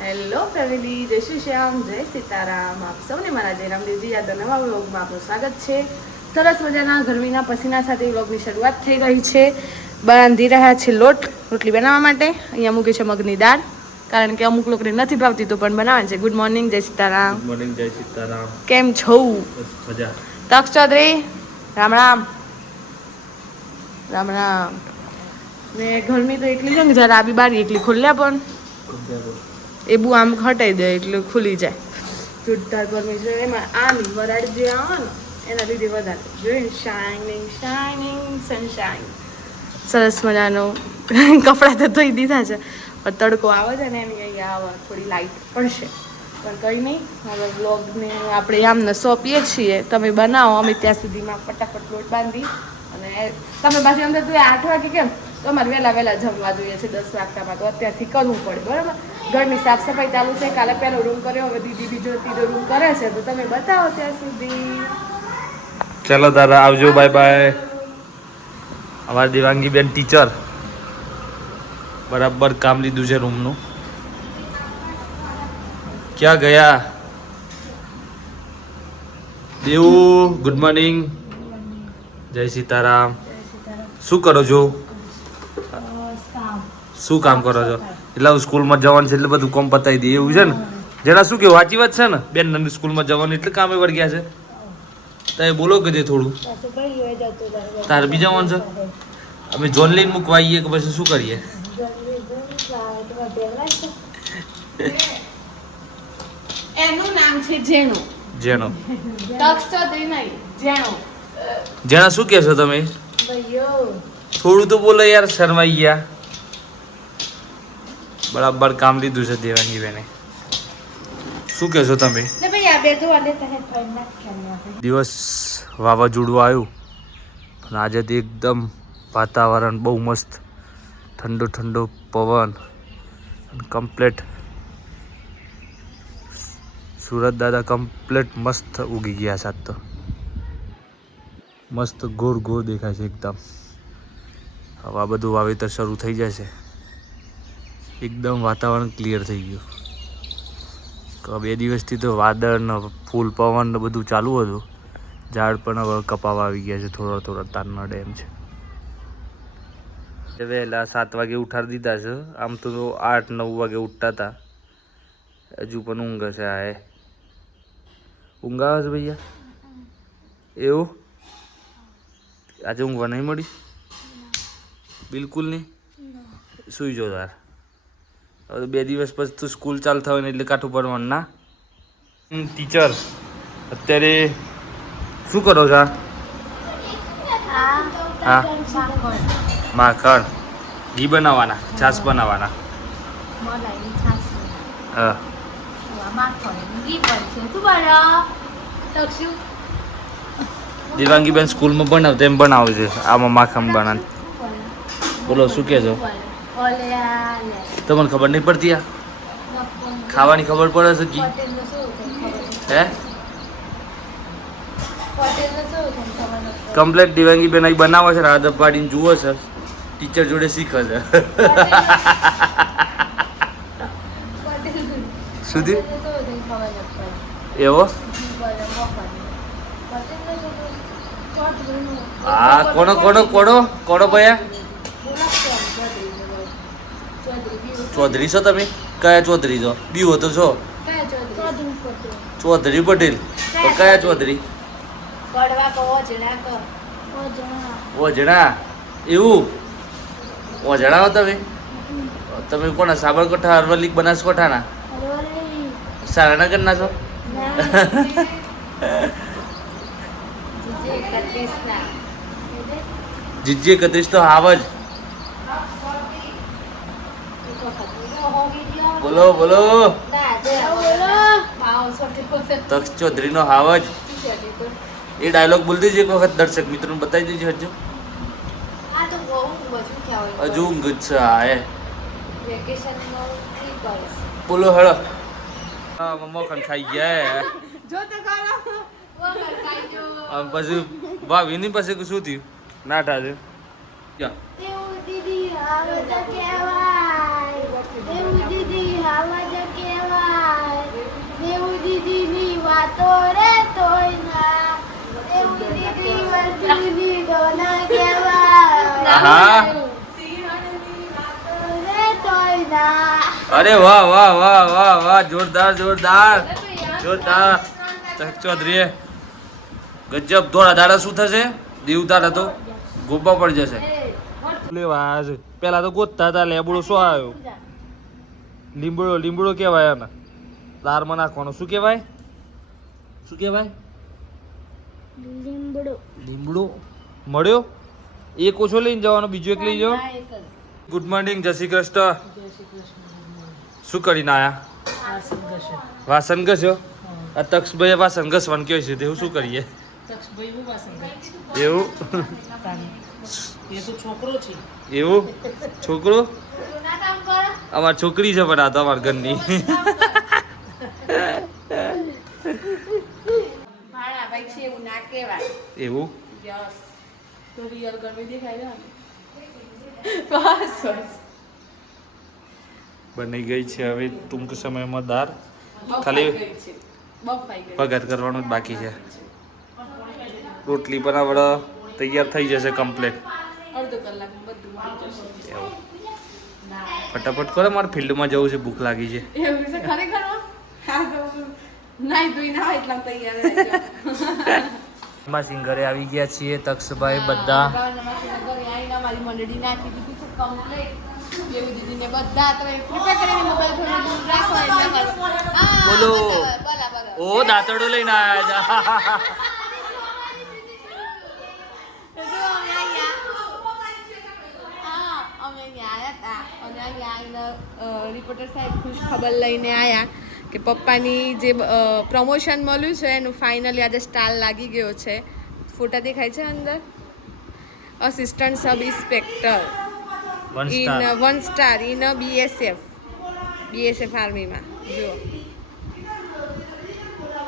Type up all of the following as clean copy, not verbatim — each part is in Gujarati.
હેલો ફેમિલી, જય શ્રી શ્યામ, જય સીતારામ. આપ સૌને મારા જયરામ દેવજી યાદવ નવા વ્લોગમાં આપનું સ્વાગત છે. સરસ મજાના ગરમીના પસીના સાથે વ્લોગની શરૂઆત થઈ રહી છે. બાંધી રહ્યા છે લોટ રોટલી બનાવવા માટે. અહીંયા મૂકી છે મગની દાળ, કારણ કે અમુક લોકોને નથી ભાવતી તો પણ બનાવવાની છે. ગુડ મોર્નિંગ, જય સીતારામ. ગુડ મોર્નિંગ, જય સીતારામ. કેમ છો? બસ મજા. તક્ષ ચૌધરી, રામ રામ. રામ રામ. ને ગરમી તો એટલી છે ને જ્યારે આબી બારી એટલી ખોલ્યા પણ એ બુ આમ હટાઈ દે એટલે ખુલી જાય. જોરદાર ગરમી છે. એમાં આની વરાળ જે આવે ને એના લીધે વધારે જોઈને શાઇનિંગ શાઇનિંગ સનશાઇન. સરસ મજાનો કપડાં તો ધોઈ દીધા છે, પણ તડકો આવે છે ને એની અહીંયા આવે થોડી લાઇટ પડશે, પણ કંઈ નહીં. હવે બ્લોગને આપણે આમને સોંપીએ છીએ. તમે બનાવો, અમે ત્યાં સુધીમાં ફટાફટ લોટ બાંધી અને તમે પાછી અંદર તો 8 વાગે કેમ તમારે વહેલા જમવા જોઈએ છે 10 વાગતામાં, તો અત્યારથી કરવું પડે. બરાબર. ઘરની સાફ સફાઈ ચાલુ છે. કાલે પહેલો રૂમ કર્યો, હવે દીદી બીજો ત્રીજો રૂમ કરે છે, તો તમે બતાવો ત્યાં સુધી. ચાલો તારા આવજો, બાય બાય. અમારી દેવાંગી બેન ટીચર બરાબર કામ લીધું છે રૂમનું. ક્યાં ગયા દેવુ? ગુડ મોર્નિંગ, જય સીતારામ. શું કરો છો? શું કામ કરો છો? એટલે સ્કૂલમાં જવાનું છે એટલે બધું કામ પતાવી દઈએ એવું છે ને? જેના શું કેવું, સાચી વાત છે ને બેન? નંદ સ્કૂલમાં જવાનું એટલે કામે વળગ્યા છે. તારે બોલો કે જે થોડું તારે બી જવાનું છે. અમે જોન લઈને મૂકવા આવીએ કે પછી શું કરીએ? એનું નામ છે જેનો. જેનો? તક્ષ ચૌધરી નહીં, જેનો. જેના શું કહેશો તમે? થોડું તો બોલો યાર, શરમાઈ ગયા. બરાબર કામ લીધું છે દેવાંગી બેને. શું કહેશો તમે? દિવસ વાવાઝોડું આવ્યું, પણ આજે તો એકદમ વાતાવરણ બહુ મસ્ત, ઠંડો ઠંડો પવન, કમ્પ્લેટ સુરત દાદા કમ્પ્લેટ મસ્ત ઉગી ગયા સાત તો. મસ્ત ગોળ ગોળ દેખાય છે એકદમ. હવે આ બધું વાવેતર શરૂ થઈ જશે. એકદમ વાતાવરણ ક્લિયર થઈ ગયું. 2 દિવસથી તો વાદળ ને ફૂલ પવન ને બધું ચાલુ હતું. ઝાડ પણ હવે કપાવા આવી ગયા છે, થોડા તારના ડેમ છે. વહેલા 7 વાગે ઉઠાડી દીધા છે. આમ તો 8-9 વાગે ઉઠતા હતા. હજુ પણ ઊંઘ છે. આ ઊંઘ આવે છે ભૈયા? એવું? આજે ઊંઘવા નહીં મળી બિલકુલ નહીં? સુઈ જો તાર. હવે 2 દિવસ પછી તું સ્કૂલ ચાલુ થવાય ને એટલે કાઠું પડવાનું ના. ટીચર અત્યારે શું કરો છો? હા, માખણ ઘી બનાવવાના, છાશ બનાવવાના. હા, દેવાંગી બેન સ્કૂલમાં બનાવતા એમ બનાવે છે. આમાં માખણ બનાવે. બોલો શું કહે છો? તમને ખબર નહીં પડતી? આ ખાવાની ખબર પડે છે ઘી? હે કમ્પ્લેટ દેવાંગી બેન અહીં બનાવે છે, આદત પાડીને જુઓ છે. ટીચર જોડે શીખે છે. સુધી એવો? હા, કોનો કોનો કોનો કોનો ભયા? ચૌધરી છો તમે? કયા ચૌધરી છો? બીવો તો છો ચૌધરી પટેલ. તો કયા ચૌધરી? ઓજણા. એવું? ઓજણા હો તમે? તમે કોના? સાબરકાંઠા, અરવલ્લી, બનાસકાંઠાના? સારણગરના છો? જીજી 31 તો હાવજ. બોલો બોલો. તક્ષ ચૌધરી નો હાવજ. એ ડાયલોગ બોલ દેજે એક વખત, દર્શક મિત્રોને બતાવી દેજે. હજુ ઊંઘ જ છે. બોલો હેડો. મમ્મા ખાઈ ગયા. પછી ભાભીની પાસે શું થયું? ના ઠાશે. દીદી હાવજ કેવાય. દીદી હાવજ કેવાય. વાતો રે તોય ના એવું દીદી વર્તીની ડોના કેવા હા રે તોય ના અરે વાહ વાહ વાહ વાહ વાહ જોરદાર જોરદાર જોરદાર ચૌધરી ગજબ થોડા દાડા શું થશે દેવતા હતો ગોબા પડી જશે લેવા પેલા તો ગોતતા હતા લેબડો શું આવ્યો લીંબડો લીંબડો કહેવાય આને લારમાં નાખવાનો શું કહેવાય લીમડો લીમડો મળ્યો એક ઓછો લઈને જવાનો બીજો એક લઈ જાઓ ગુડ મોર્નિંગ જય શ્રી કૃષ્ણ શું કરીને આયા વાસણ ઘસ્યો આ તક્ષભાઈ વાસણ ઘસવાનું કહે છે તેવું શું કરીએ એવું એવું છોકરો અમાર છોકરી છે પણ આ તો અમારા ઘરની એવું બની ગઈ છે હવે ટૂંક સમયમાં દાળ ખાલી વઘાર કરવાનું જ બાકી છે રોટલી પણ આપણે તૈયાર થઈ જશે કમ્પ્લીટ ફટાફટ કરો મારે ફિલ્ડમાં જવું છે ભૂખ લાગી છે માસી ઘરે આવી ગયા છીએ તક્ષભાઈ બધા મારી મંડળી નાખી દીધી છે કમ્પ્લીટ એવું દીદીને બધા તમે કૃપા કરીને મોબાઈલ થોડો દૂર રાખો એટલે બોલો ઓ દાંતડો લઈને આવ્યા રિપોર્ટર સાહેબ ખુશ ખબર લઈને આવ્યા કે પપ્પાની જે પ્રમોશન મળ્યું છે એનું ફાઇનલી આજે સ્ટાર લાગી ગયો છે ફોટા દેખાય છે અંદર assistant sub inspector in 1 star in BSF આર્મીમાં જુઓ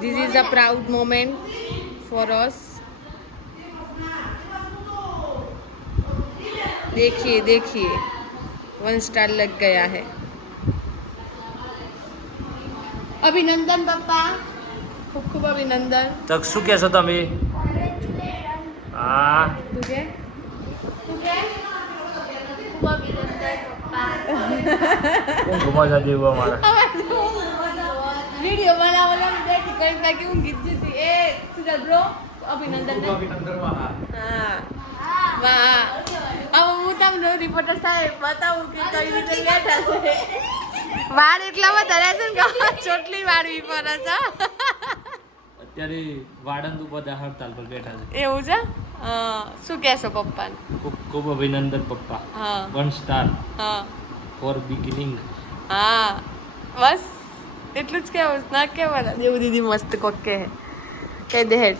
this is a proud moment for us देखिए देखिए 1 स्टार लग गया है अभिनंदन पप्पा खूब खूब अभिनंदन તક શું કહેશો તમે હા તું કે ખૂબ અભિનંદન પપ્પા ઘુમા જા દેવો અમારા वीडियो बनावला में देखी कहीं बाकी ઊંઘી જ જતી એ સુજા બ્રો અભિનંદન હા વાહ હવે હું તમને રિપોર્ટર સાહેબ બતાવું કે કઈ રીતે બેઠા છે વાળ એટલા વધારે છે ને કે ચોટલી વાળવી પડે છે અત્યારે વાડંદ બધા હડતાલ પર બેઠા છે એવું છે શું કહેશો પપ્પાને ખૂબ ખૂબ અભિનંદન પપ્પા હા 1 સ્ટાર હા ફોર બિગિનિંગ હા બસ એટલું જ કહેવું ના કહેવાના દેવું દીદી મસ્ત કોક કહી દે હેડ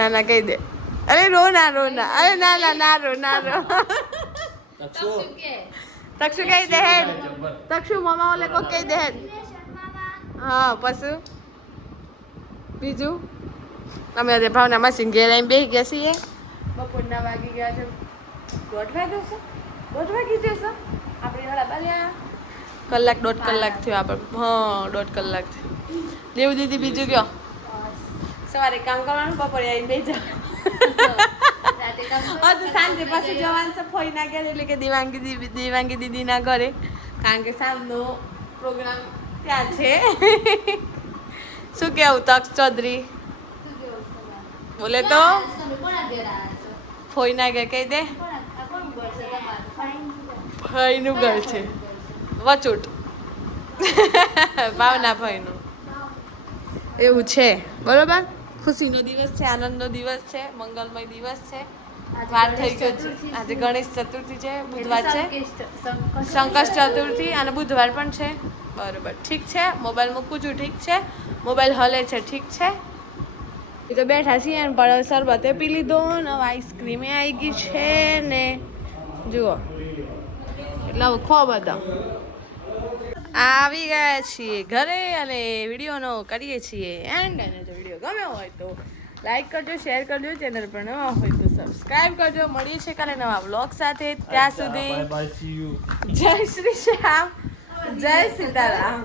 ના ના કહી દે અરે રો ના અરે ના ના ના રો તક્ષુ કહી દે હેડ તક્ષુ મામા ઓલે કોક કહી દે હેડ હા પછી બીજું અમે અરે ભાવનામાં સિંગેર આવીને બેસી ગયા છીએ બપોરના વાગી ગયા છે 1:30 વાગ્યો છે 1:30 વાગી જશે આપણી હળા બાલ્યા કલાક 1.5 કલાક થયો આપણે હા 1.5 કલાક થયો દેવું દીદી બીજું કયો સવારે કામ કરવાનું બપોરે આવીને બેસી જવાનું હજુ સાંજે પાછું જવાનું છે ફોઈના ઘરે એટલે કે દેવાંગી દીદીના ઘરે કારણ કે સાંજનો પ્રોગ્રામ ત્યાં છે શું કેવું તક્ષ ચૌધરી બોલે તો ફોઈના ઘરે કહી દે ફઈનું ઘર છે વચૂટ ભાવના ભાઈનું એવું છે બરોબર ખુશીનો દિવસ છે આનંદનો દિવસ છે મંગલમય દિવસ છે વાર થઈ ગયો છે આજે ગણેશ ચતુર્થી છે બુધવાર છે સંકષ્ટ ચતુર્થી અને બુધવાર પણ છે બરોબર ઠીક છે મોબાઈલ મૂકું છું ઠીક છે મોબાઈલ હલે છે ઠીક છે એ તો બેઠા છીએ અને પણ શરબતે પી લીધો ને હવે આઈસ્ક્રીમે આવી ગઈ છે ને જુઓ એટલે ખો બધા આવી ગયા છીએ ઘરે અને વિડીયોનો કરીએ છીએ એન્ડ અને જો વિડીયો ગમ્યો હોય તો લાઈક કરજો શેર કરજો ચેનલ પર નવા હોય તો સબસ્ક્રાઇબ કરજો મળીએ છીએ કાલે નવા વ્લોગ સાથે ત્યાં સુધી જય શ્રી શ્યામ જય સીતારામ